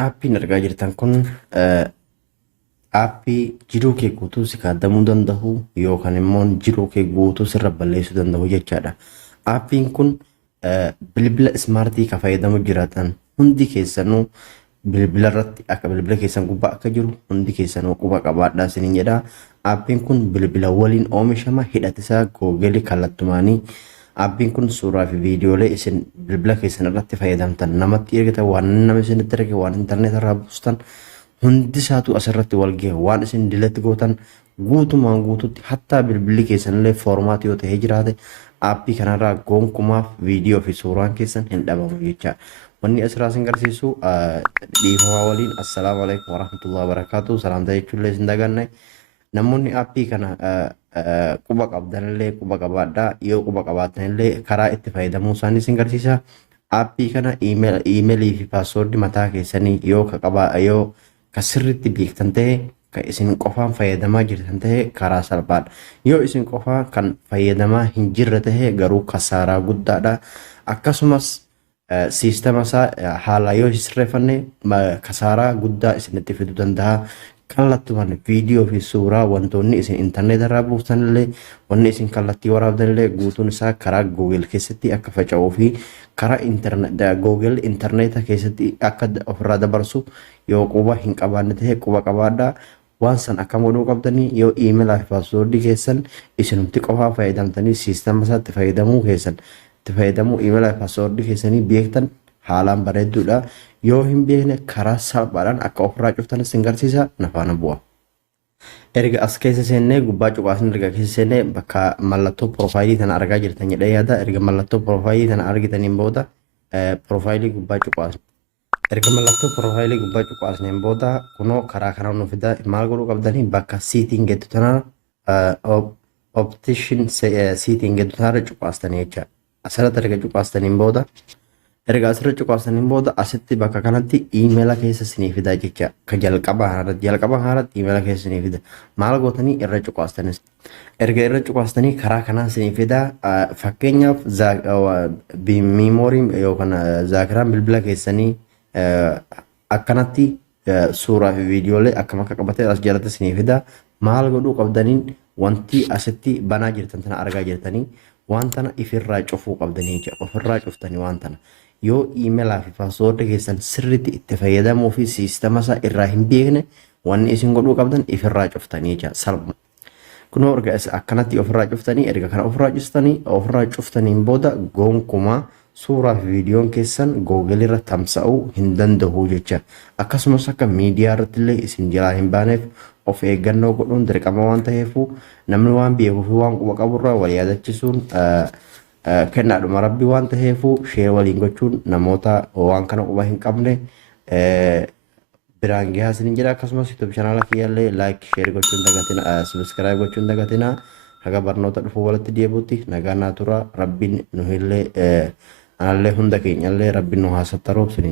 Aappiin argaa jirtan kun aappii jiruu kee guutuu si kaadamuu danda'u yookaan immoo jiruu kee guutuu sirra balleessuu danda'u jechaadha. Aappiin kun bilbila ismaartii kan fayyadamu jiraatan hundi keessanuu bilbila irratti akka bilbila keessan gubbaa akka jiru hundi keessanuu quba qabaadhaa isiniin jedha. Aappiin kun bilbila waliin oomishama hidhatisaa googelii kallattumaanii. Aappiin kun suuraa fi viidiyoolee isin bilbila keessan irratti fayyadamtan namatti ergitan waan nama isinitti erge waan intarneeta irraa buustan hundi isaatu asirratti wal gahe waan isin diletti gootan guutumaan guututti hattaa bilbilli keessanillee foormaatii yoo ta'ee jiraate aappii kanarraa gonkumaaf viidiyoo fi suuraan keessan hin dhabamu jecha. Wanni asirraa isin garsiisu dhiifamaa waliin assalaamu alaikum warahmatullahi wabarakaatu salaamtaa jechuullee isin daganne namoonni aappii kana quba qabdanillee quba qabaadhaa yoo quba qabaattanillee karaa itti fayyadamuu isaanii isin garsiisa. Aappii kana iimeelii fi paaswoordii mataa keessanii yoo kasirritti beektan ta'e kan isin qofaan fayyadamaa jirtan ta'e karaa salphaadha. Yoo isin qofaa kan fayyadamaa hin jirre ta'e garuu kasaaraa guddaadha. Akkasumas siistama isaa haala yoo sirreeffanne kasaaraa guddaa isinitti fiduu danda'a. Kallattumaan viidiyoo fi suuraa wantoonni isin intarneeta irraa buufanillee wanni isin kallattii waraabdanillee guutuun isaa karaa Google keessatti akka faca'uu fi karaa Google intarneeta keessatti akka ofirraa dabarsu yoo quba hin qabaanne ta'e quba qabaadhaa. Waan san akka moduu qabdanii yoo iimeelaa fi paaswoordii keessan isinumti qofaa fayyadamtanii siistama isaatti fayyadamuu iimeelaa fi paaswoordii keessanii beektan haalaan bareedduudha. Yoo hin beekne karaa salphaadhaan akka ofirraa cuftan isin garsiisa nafaana bu'a. Erga as keessa seennee gubbaa cuqaasni erga keessa seennee bakka mallattoo piroofaayilii tana argaa jirtan jedhee yaada. Erga mallattoo piroofaayilii tana argitaniin booda piroofaayilii gubbaa cuqaasni. Erga mallattoo piroofaayilii gubbaa cuqaasneen booda kunoo karaa kana nu fida maal godhuu qabdanii bakka siitiin geddu tana optishin siitiin geddu tana cuqaastanii jecha. Asirratti erga cuqaastaniin booda erga asirratti cuqaastaniin booda asitti bakka kanatti iimeela keessa isinii fida jecha. Ka jalqaba haaratti iimeela keessa isinii fida. Maal gootanii irra cuqaastanis. Erga irra cuqaastanii karaa kanaa isinii fida. Fakkeenyaaf miimooriin yookaan zaakiraan bilbila keessanii akkanatti suuraa fi viidiyoolee akkam akka qabatee as jalatti isinii fida. Maal godhuu qabdaniin wanti asitti banaa jirtan tana argaa jirtanii waan tana ifirraa cufuu qabdanii jecha. Ofirraa cuftanii waan tana. Yoo iimeelaa fi paaswoordii keessan sirriitti itti fayyadamuu fi siistama isaa irraa hin beekne wanni isin godhuu qabdan ifirraa cuftanii jecha salphuma. Kunoo erga akkanatti ofirraa cuftanii erga kana ofirraa cuftaniin booda gonkumaa suuraa fi viidiyoon keessan Google irra tamsa'uu hin danda'u jecha. Akkasumas akka miidiyaa irratti illee isin jalaa hin baaneef of eeggannoo godhuun dirqama waan ta'eefu namni waan beekuu fi waan quba qaburraa wal yaadachisuun kennaadhuma rabbi waan ta'eefu shee waliin gochuun namoota waan kana quba hin qabne biraan gahaa isiniin jedha. Akkasumas YouTube channel kiyyaallee like share gochuun dagatina subscribe gochuun dagatina. Haga barnoota dhufuu walitti deebuutti nagaa naa tura rabbiin nuhillee anallee hunda keenyallee rabbiin nu haa sattaruuf.